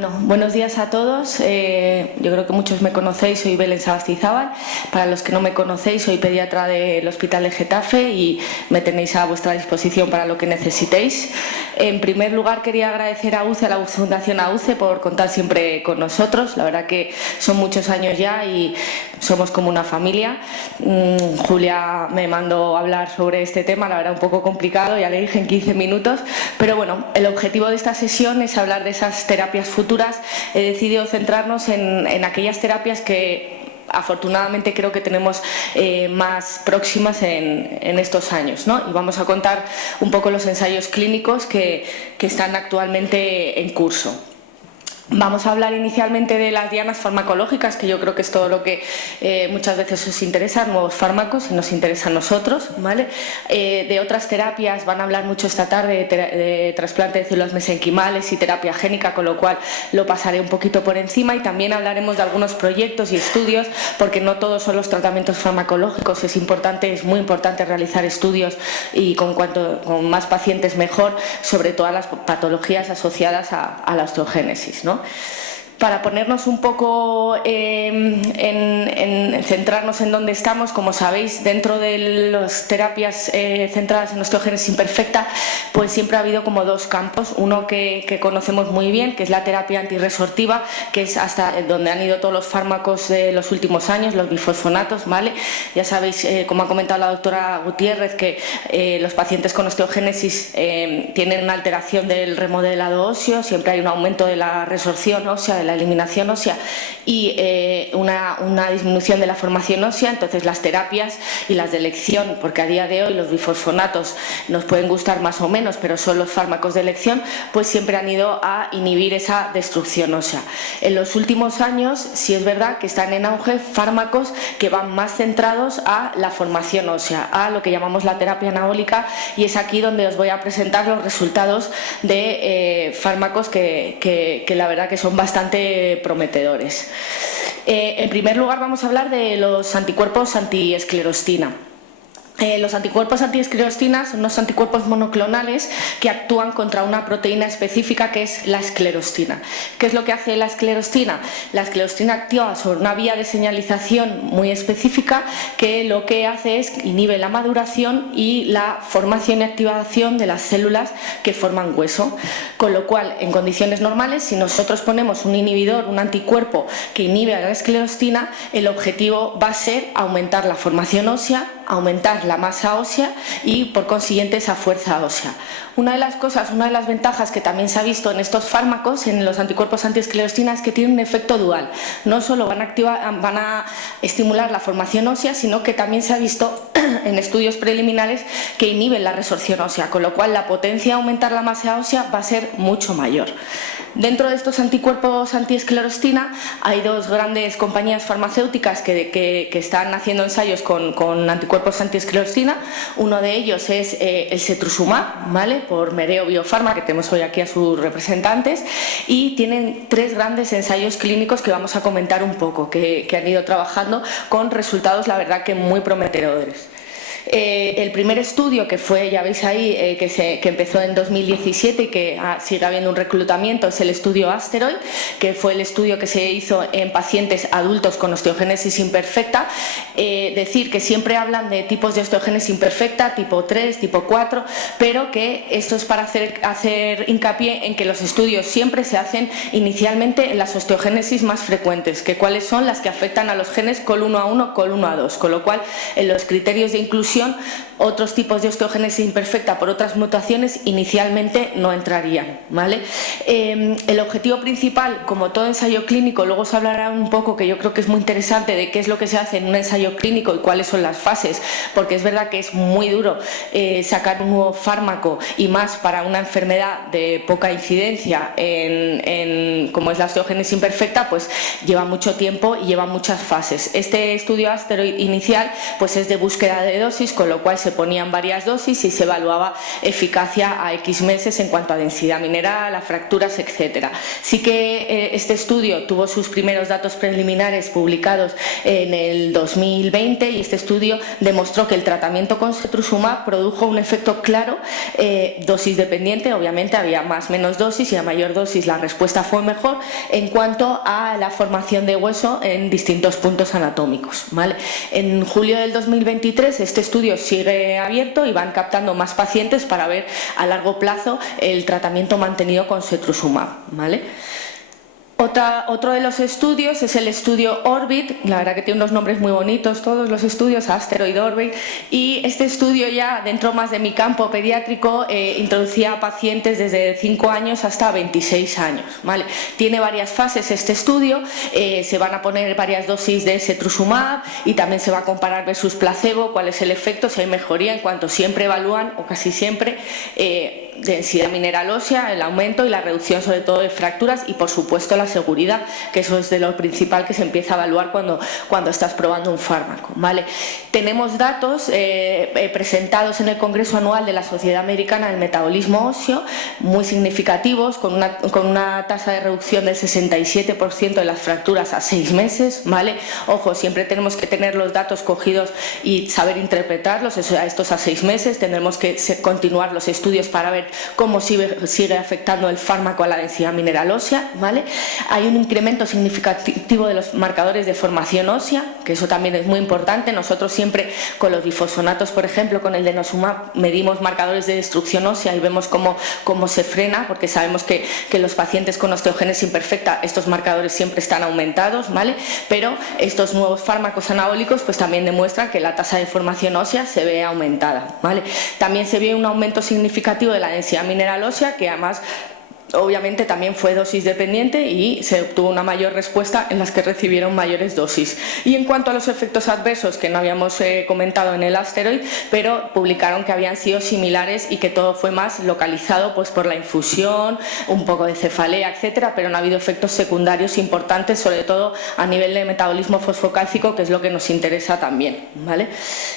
Bueno, buenos días a todos. Yo creo que muchos me conocéis, soy Belén Sagastizábal. Para los que no me conocéis, soy pediatra del Hospital de Getafe y me tenéis a vuestra disposición para lo que necesitéis. En primer lugar, quería agradecer a UCE, a la Fundación AUCE, por contar siempre con nosotros. La verdad que son muchos años ya y somos como una familia. Julia me mandó a hablar sobre este tema, la verdad un poco complicado, ya le dije en 15 minutos, pero bueno, el objetivo de esta sesión es hablar de esas terapias futuras. He decidido centrarnos en aquellas terapias que afortunadamente creo que tenemos más próximas en estos años, ¿no? Y vamos a contar un poco los ensayos clínicos que están actualmente en curso. Vamos a hablar inicialmente de las dianas farmacológicas, que yo creo que es todo lo que muchas veces os interesa, nuevos fármacos, y nos interesa a nosotros, ¿vale? De otras terapias van a hablar mucho esta tarde de trasplante de células mesenquimales y terapia génica, con lo cual lo pasaré un poquito por encima, y también hablaremos de algunos proyectos y estudios, porque no todos son los tratamientos farmacológicos. Es muy importante realizar estudios y con más pacientes mejor, sobre todas las patologías asociadas a la osteogénesis, ¿no? Para ponernos un poco centrarnos en dónde estamos, como sabéis, dentro de las terapias centradas en osteogénesis imperfecta, pues siempre ha habido como dos campos. Uno que conocemos muy bien, que es la terapia antirresortiva, que es hasta donde han ido todos los fármacos de los últimos años, los bifosfonatos, ¿vale? Ya sabéis, como ha comentado la doctora Gutiérrez, que los pacientes con osteogénesis tienen una alteración del remodelado óseo, siempre hay un aumento de la resorción ósea, de la eliminación ósea, y una disminución de la formación ósea. Entonces las terapias y las de elección, porque a día de hoy los bifosfonatos nos pueden gustar más o menos, pero son los fármacos de elección, pues siempre han ido a inhibir esa destrucción ósea. En los últimos años sí es verdad que están en auge fármacos que van más centrados a la formación ósea, a lo que llamamos la terapia anabólica, y es aquí donde os voy a presentar los resultados de fármacos que la verdad que son bastante prometedores. En primer lugar vamos a hablar de los anticuerpos antiesclerostina. Los anticuerpos antiesclerostina son unos anticuerpos monoclonales que actúan contra una proteína específica que es la esclerostina. ¿Qué es lo que hace la esclerostina? La esclerostina actúa sobre una vía de señalización muy específica que lo que hace es inhibe la maduración y la formación y activación de las células que forman hueso. Con lo cual, en condiciones normales, si nosotros ponemos un inhibidor, un anticuerpo que inhibe a la esclerostina, el objetivo va a ser aumentar la formación ósea, aumentar la masa ósea y por consiguiente esa fuerza ósea. Una de las ventajas que también se ha visto en estos fármacos, en los anticuerpos antiesclerostina, es que tienen un efecto dual. No solo van a estimular la formación ósea, sino que también se ha visto en estudios preliminares que inhiben la resorción ósea, con lo cual la potencia de aumentar la masa ósea va a ser mucho mayor. Dentro de estos anticuerpos antiesclerostina hay dos grandes compañías farmacéuticas que están haciendo ensayos con anticuerpos antiesclerostina. Uno de ellos es el Cetrusumab, ¿vale?, por Mereo Biofarma, que tenemos hoy aquí a sus representantes, y tienen tres grandes ensayos clínicos que vamos a comentar un poco, que han ido trabajando con resultados, la verdad, que muy prometedores. El primer estudio, que fue, ya veis ahí, que empezó en 2017 y que sigue habiendo un reclutamiento, es el estudio Asteroid, que fue el estudio que se hizo en pacientes adultos con osteogénesis imperfecta. Decir que siempre hablan de tipos de osteogénesis imperfecta, tipo 3, tipo 4, pero que esto es para hacer hincapié en que los estudios siempre se hacen inicialmente en las osteogénesis más frecuentes, que cuáles son las que afectan a los genes COL1A1, COL1A2, con lo cual en los criterios de inclusión otros tipos de osteogénesis imperfecta por otras mutaciones inicialmente no entrarían, ¿vale? El objetivo principal, como todo ensayo clínico, luego os hablará un poco, que yo creo que es muy interesante, de qué es lo que se hace en un ensayo clínico y cuáles son las fases, porque es verdad que es muy duro sacar un nuevo fármaco, y más para una enfermedad de poca incidencia como es la osteogénesis imperfecta, pues lleva mucho tiempo y lleva muchas fases. Este estudio Asteroid inicial pues es de búsqueda de dosis, con lo cual se se ponían varias dosis y se evaluaba eficacia a X meses en cuanto a densidad mineral, a fracturas, etcétera. Sí que este estudio tuvo sus primeros datos preliminares publicados en el 2020 y este estudio demostró que el tratamiento con Cetrusumab produjo un efecto claro, dosis dependiente, obviamente había más menos dosis y a mayor dosis la respuesta fue mejor en cuanto a la formación de hueso en distintos puntos anatómicos, ¿vale? En julio del 2023 este estudio sigue abierto y van captando más pacientes para ver a largo plazo el tratamiento mantenido con Cetrusumab, ¿vale? Otro de los estudios es el estudio ORBIT, la verdad que tiene unos nombres muy bonitos todos los estudios, Asteroid Orbit, y este estudio ya dentro más de mi campo pediátrico introducía a pacientes desde 5 años hasta 26 años, ¿vale? Tiene varias fases este estudio, se van a poner varias dosis de Cetrusumab y también se va a comparar versus placebo, cuál es el efecto, si hay mejoría, en cuanto siempre evalúan, o casi siempre, densidad mineral ósea, el aumento y la reducción sobre todo de fracturas y por supuesto la seguridad, que eso es de lo principal que se empieza a evaluar cuando estás probando un fármaco, ¿vale? Tenemos datos presentados en el Congreso Anual de la Sociedad Americana del Metabolismo Óseo muy significativos, con una tasa de reducción del 67% de las fracturas a 6 meses, ¿vale? Ojo, siempre tenemos que tener los datos cogidos y saber interpretarlos, estos a 6 meses, tendremos que continuar los estudios para ver cómo sigue afectando el fármaco a la densidad mineral ósea, ¿vale? Hay un incremento significativo de los marcadores de formación ósea, que eso también es muy importante. Nosotros siempre con los bifosfonatos, por ejemplo, con el denosumab, medimos marcadores de destrucción ósea y vemos cómo se frena, porque sabemos que los pacientes con osteogénesis imperfecta, estos marcadores siempre están aumentados, ¿vale? Pero estos nuevos fármacos anabólicos pues también demuestran que la tasa de formación ósea se ve aumentada, ¿vale? También se ve un aumento significativo de la densidad mineral ósea, que además obviamente también fue dosis dependiente y se obtuvo una mayor respuesta en las que recibieron mayores dosis. Y en cuanto a los efectos adversos, que no habíamos comentado en el Asteroid, pero publicaron que habían sido similares y que todo fue más localizado pues por la infusión, un poco de cefalea, etcétera, pero no ha habido efectos secundarios importantes, sobre todo a nivel de metabolismo fosfocálcico, que es lo que nos interesa también, ¿vale?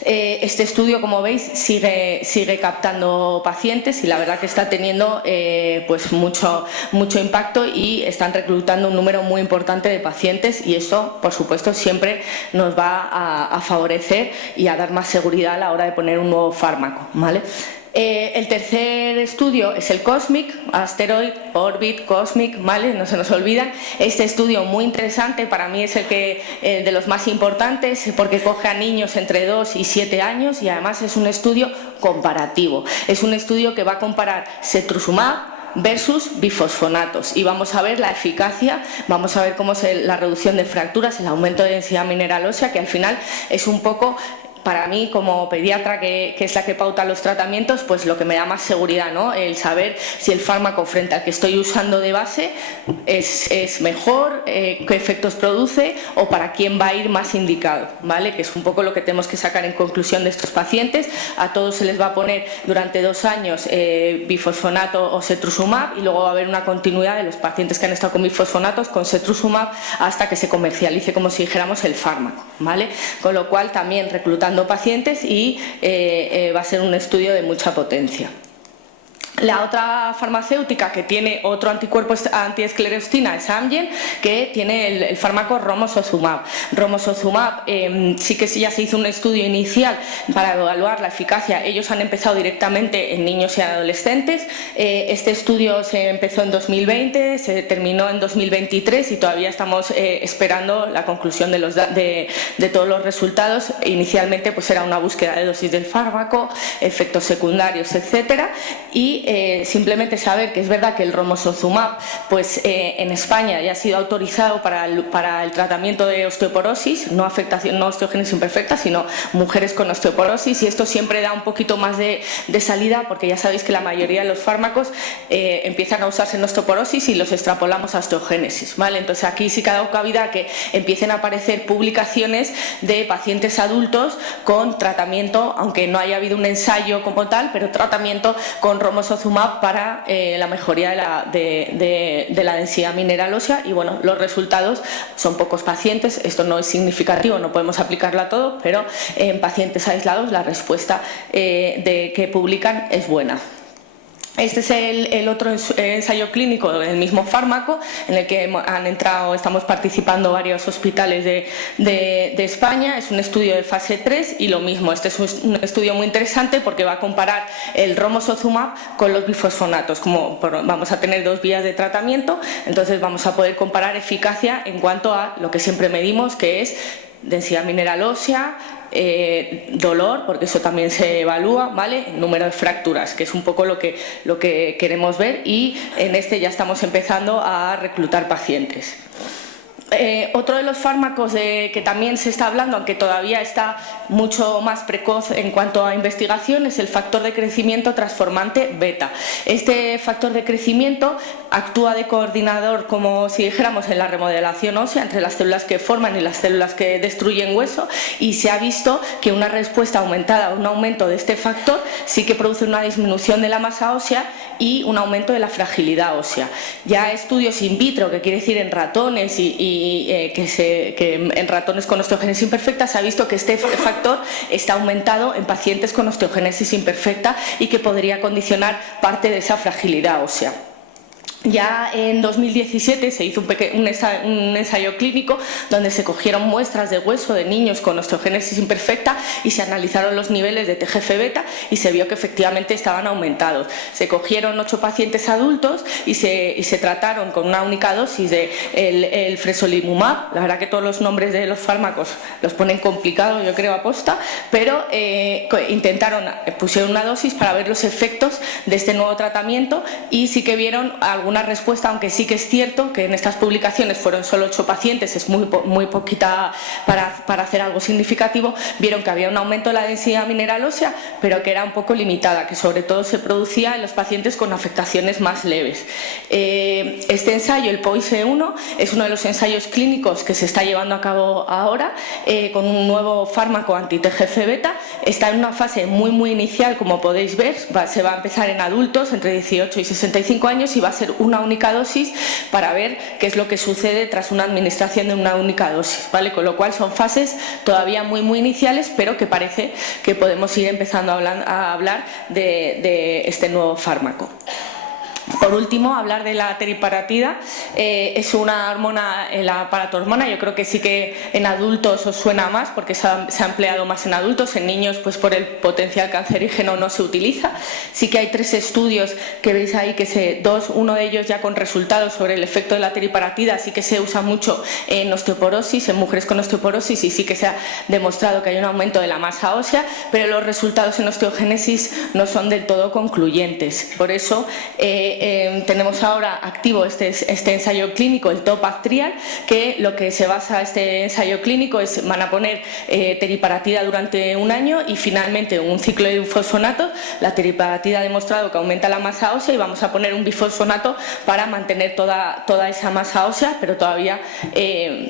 Este estudio, como veis, sigue captando pacientes y la verdad que está teniendo pues mucho impacto y están reclutando un número muy importante de pacientes y esto, por supuesto, siempre nos va a favorecer y a dar más seguridad a la hora de poner un nuevo fármaco, ¿vale? El tercer estudio es el COSMIC, Asteroid, Orbit, COSMIC, ¿vale? No se nos olvidan. Este estudio muy interesante, para mí es el de los más importantes porque coge a niños entre 2 y 7 años y además es un estudio comparativo. Es un estudio que va a comparar Cetrusumab versus bifosfonatos y vamos a ver la eficacia, vamos a ver cómo es la reducción de fracturas, el aumento de densidad mineral ósea, que al final es un poco, para mí como pediatra, que es la que pauta los tratamientos, pues lo que me da más seguridad, ¿no? El saber si el fármaco frente al que estoy usando de base es mejor, qué efectos produce o para quién va a ir más indicado, ¿vale? Que es un poco lo que tenemos que sacar en conclusión de estos pacientes. A todos se les va a poner durante 2 años bifosfonato o Cetrusumab y luego va a haber una continuidad de los pacientes que han estado con bifosfonatos con Cetrusumab hasta que se comercialice, como si dijéramos, el fármaco, ¿vale? Con lo cual también reclutando pacientes y va a ser un estudio de mucha potencia. La otra farmacéutica que tiene otro anticuerpo antiesclerostina es Amgen, que tiene el fármaco Romosozumab. Romosozumab sí que ya se hizo un estudio inicial para evaluar la eficacia. Ellos han empezado directamente en niños y adolescentes. Este estudio se empezó en 2020, se terminó en 2023 y todavía estamos esperando la conclusión de todos los resultados. Inicialmente pues era una búsqueda de dosis del fármaco, efectos secundarios, etcétera, y simplemente saber que es verdad que el Romosozumab pues en España ya ha sido autorizado para el tratamiento de osteoporosis, no osteogénesis imperfecta, sino mujeres con osteoporosis, y esto siempre da un poquito más de salida porque ya sabéis que la mayoría de los fármacos empiezan a usarse en osteoporosis y los extrapolamos a osteogénesis, ¿vale? Entonces aquí sí que ha dado cabida a que empiecen a aparecer publicaciones de pacientes adultos con tratamiento, aunque no haya habido un ensayo como tal, pero tratamiento con Romosozumab romosozumab para la mejoría de la densidad mineral ósea, y bueno, los resultados son pocos pacientes, esto no es significativo, no podemos aplicarlo a todo, pero en pacientes aislados la respuesta que publican es buena. Este es el otro ensayo clínico del mismo fármaco, en el que estamos participando varios hospitales de España. Es un estudio de fase 3 y lo mismo, este es un estudio muy interesante porque va a comparar el romosozumab con los bifosfonatos. Como vamos a tener 2 vías de tratamiento, entonces vamos a poder comparar eficacia en cuanto a lo que siempre medimos, que es densidad mineral ósea, dolor, porque eso también se evalúa, ¿vale? Número de fracturas, que es un poco lo que queremos ver, y en este ya estamos empezando a reclutar pacientes. Otro de los fármacos que también se está hablando, aunque todavía está mucho más precoz en cuanto a investigación, es el factor de crecimiento transformante beta. Este factor de crecimiento actúa de coordinador, como si dijéramos, en la remodelación ósea entre las células que forman y las células que destruyen hueso, y se ha visto que una respuesta aumentada, un aumento de este factor, sí que produce una disminución de la masa ósea y un aumento de la fragilidad ósea. Ya estudios in vitro, que quiere decir en ratones que en ratones con osteogénesis imperfecta, se ha visto que este factor está aumentado en pacientes con osteogénesis imperfecta y que podría condicionar parte de esa fragilidad ósea. Ya en 2017 se hizo un ensayo clínico donde se cogieron muestras de hueso de niños con osteogénesis imperfecta y se analizaron los niveles de TGF-beta y se vio que efectivamente estaban aumentados. Se cogieron 8 pacientes adultos y se trataron con una única dosis de el fresolimumab. La verdad que todos los nombres de los fármacos los ponen complicados, yo creo, aposta, pero pusieron una dosis para ver los efectos de este nuevo tratamiento, y sí que vieron alguna respuesta, aunque sí que es cierto que en estas publicaciones fueron solo 8 pacientes, es muy poquita para hacer algo significativo. Vieron que había un aumento de la densidad mineral ósea, pero que era un poco limitada, que sobre todo se producía en los pacientes con afectaciones más leves. Este ensayo, el POISE-1, es uno de los ensayos clínicos que se está llevando a cabo ahora con un nuevo fármaco anti-TGF-beta. Está en una fase muy inicial, como podéis ver. Se va a empezar en adultos entre 18 y 65 años y va a ser una única dosis para ver qué es lo que sucede tras una administración de una única dosis, ¿vale? Con lo cual son fases todavía muy iniciales, pero que parece que podemos ir empezando a hablar de este nuevo fármaco. Por último, hablar de la teriparatida. Es una hormona, la paratormona. Yo creo que sí que en adultos os suena más porque se ha empleado más en adultos. En niños, pues por el potencial cancerígeno no se utiliza. Sí que hay 3 estudios que veis ahí, uno de ellos ya con resultados sobre el efecto de la teriparatida. Sí que se usa mucho en osteoporosis, en mujeres con osteoporosis, y sí que se ha demostrado que hay un aumento de la masa ósea, pero los resultados en osteogénesis no son del todo concluyentes. Por eso tenemos ahora activo este ensayo clínico, el TOPAZ Trial, que lo que se basa este ensayo clínico es: van a poner teriparatida durante un año y finalmente un ciclo de bifosfonato. La teriparatida ha demostrado que aumenta la masa ósea y vamos a poner un bifosfonato para mantener toda esa masa ósea, pero todavía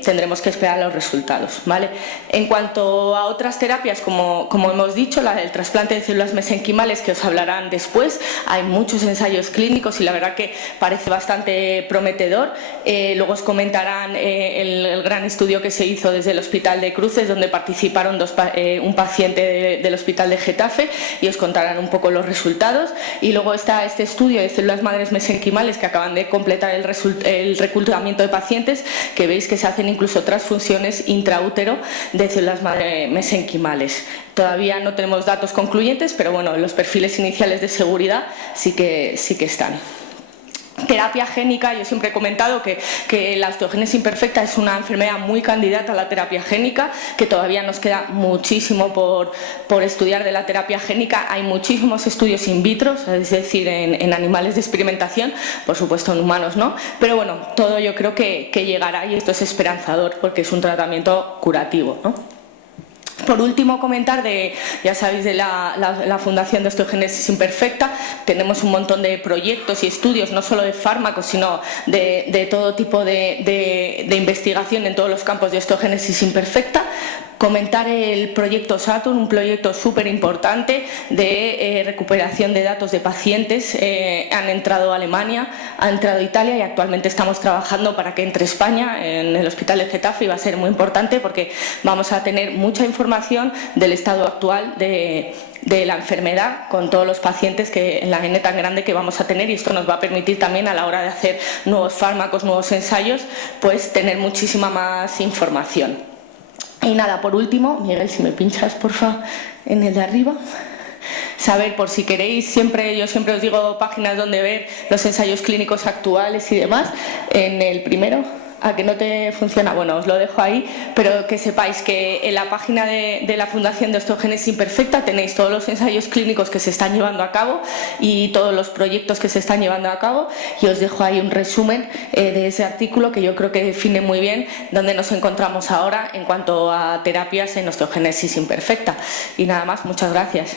tendremos que esperar los resultados, ¿vale? En cuanto a otras terapias, como hemos dicho, la del trasplante de células mesenquimales, que os hablarán después, hay muchos ensayos clínicos y la verdad que parece bastante prometedor. Luego os comentarán el gran estudio que se hizo desde el Hospital de Cruces, donde participaron un paciente del Hospital de Getafe, y os contarán un poco los resultados. Y luego está este estudio de células madres mesenquimales, que acaban de completar el reclutamiento de pacientes, que veis que se hacen incluso transfusiones intraútero de células madre mesenquimales. Todavía no tenemos datos concluyentes, pero bueno, los perfiles iniciales de seguridad sí que están. Terapia génica. Yo siempre he comentado que la osteogénesis imperfecta es una enfermedad muy candidata a la terapia génica, que todavía nos queda muchísimo por estudiar de la terapia génica. Hay muchísimos estudios in vitro, es decir, en animales de experimentación, por supuesto en humanos no, pero bueno, todo yo creo que llegará, y esto es esperanzador porque es un tratamiento curativo, ¿no? Por último, comentar ya sabéis, de la Fundación de Osteogénesis Imperfecta. Tenemos un montón de proyectos y estudios, no solo de fármacos, sino de todo tipo de investigación en todos los campos de osteogénesis imperfecta. Comentar el proyecto Saturn, un proyecto súper importante de recuperación de datos de pacientes. Han entrado a Alemania, ha entrado Italia y actualmente estamos trabajando para que entre España en el Hospital de Getafe, y va a ser muy importante porque vamos a tener mucha información del estado actual de la enfermedad con todos los pacientes que en la N tan grande que vamos a tener, y esto nos va a permitir también a la hora de hacer nuevos fármacos, nuevos ensayos, pues tener muchísima más información. Y nada, por último, Miguel, si me pinchas porfa en el de arriba, saber, por si queréis, yo siempre os digo páginas donde ver los ensayos clínicos actuales y demás. En el primero, a que no te funciona, bueno, os lo dejo ahí, pero que sepáis que en la página de la Fundación de Osteogénesis Imperfecta tenéis todos los ensayos clínicos que se están llevando a cabo y todos los proyectos que se están llevando a cabo, y os dejo ahí un resumen de ese artículo que yo creo que define muy bien dónde nos encontramos ahora en cuanto a terapias en osteogénesis imperfecta. Y nada más, muchas gracias.